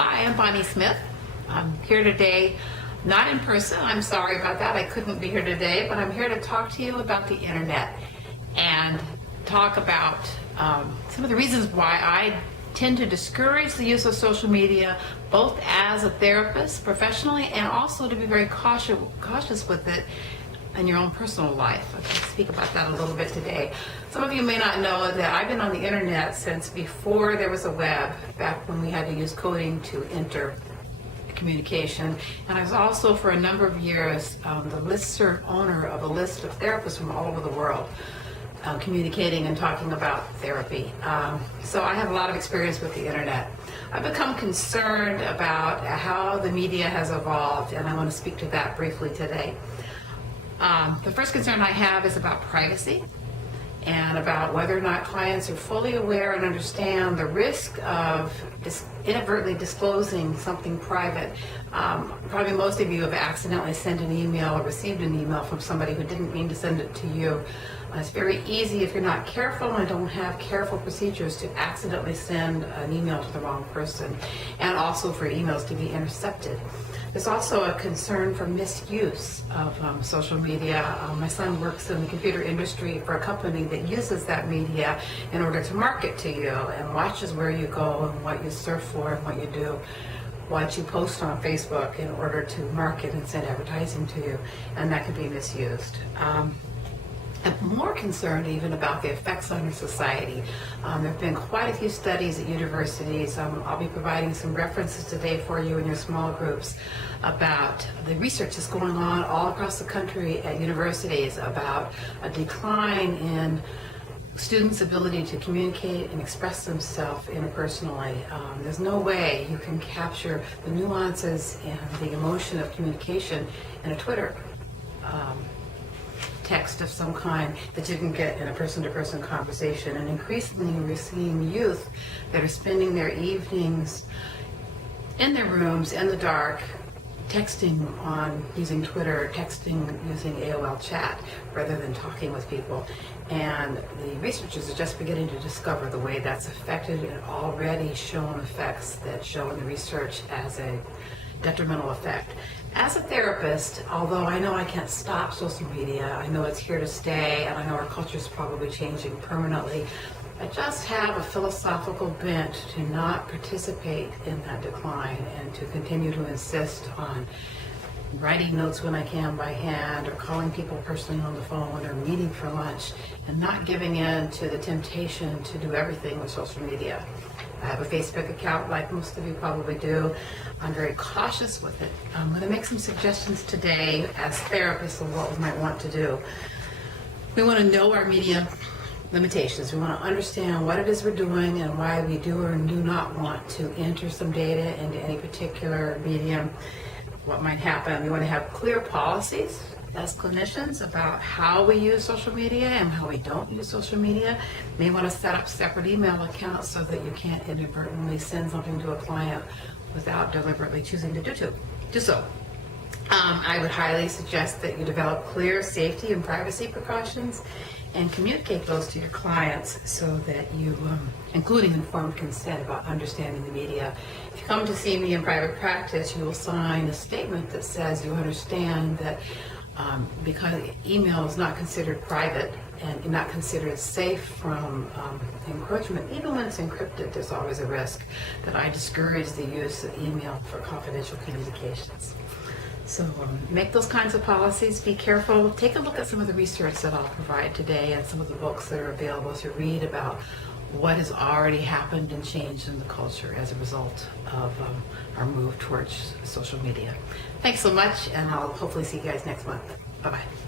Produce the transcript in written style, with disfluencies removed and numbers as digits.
Hi, I'm Bonnie Smith. I'm here today, not in person. I'm sorry about that. I couldn't be here today, but I'm here to talk to you about the internet and talk about some of the reasons why I tend to discourage the use of social media, both as a therapist professionally and also to be very cautious with it in your own personal life. I can speak about that a little bit today. Some of you may not know that I've been on the internet since before there was a web, back when we had to use coding to enter communication. And I was also for a number of years the listserv owner of a list of therapists from all over the world, communicating and talking about therapy. So I have a lot of experience with the internet. I've become concerned about how the media has evolved, and I want to speak to that briefly today. The first concern I have is about privacy and about whether or not clients are fully aware and understand the risk of inadvertently disclosing something private. Probably most of you have accidentally sent an email or received an email from somebody who didn't mean to send it to you. It's very easy, if you're not careful and don't have careful procedures, to accidentally send an email to the wrong person, and also for emails to be intercepted. There's also a concern for misuse of social media. My son works in the computer industry for a company that uses that media in order to market to you and watches where you go and what you surf for and what you do, what you post on Facebook in order to market and send advertising to you, and that can be misused. I'm more concerned even about the effects on your society. There have been quite a few studies at universities. I'll be providing some references today for you in your small groups about the research that's going on all across the country at universities about a decline in students' ability to communicate and express themselves interpersonally. There's no way you can capture the nuances and the emotion of communication in a Twitter text of some kind that you can get in a person-to-person conversation. And increasingly we're seeing youth that are spending their evenings in their rooms in the dark, texting on using Twitter, texting using AOL chat rather than talking with people. And the researchers are just beginning to discover the way that's affected and already shown effects that show in the research as a detrimental effect. As a therapist, although I know I can't stop social media, I know it's here to stay, and I know our culture is probably changing permanently, I just have a philosophical bent to not participate in that decline and to continue to insist on writing notes when I can by hand, or calling people personally on the phone, or meeting for lunch, and not giving in to the temptation to do everything with social media. I have a Facebook account like most of you probably do. I'm very cautious with it. I'm going to make some suggestions today as therapists of what we might want to do. We want to know our media limitations. We want to understand what it is we're doing and why we do or do not want to enter some data into any particular medium. What might happen. We want to have clear policies as clinicians about how we use social media and how we don't use social media. You may want to set up separate email accounts so that you can't inadvertently send something to a client without deliberately choosing to do so. I would highly suggest that you develop clear safety and privacy precautions and communicate those to your clients so that you, including informed consent about understanding the media. If you come to see me in private practice, you will sign a statement that says you understand that because email is not considered private and not considered safe from encroachment, even when it's encrypted, there's always a risk that I discourage the use of email for confidential communications. So make those kinds of policies, be careful, take a look at some of the research that I'll provide today and some of the books that are available to read about what has already happened and changed in the culture as a result of our move towards social media. Thanks so much, and I'll hopefully see you guys next month. Bye-bye.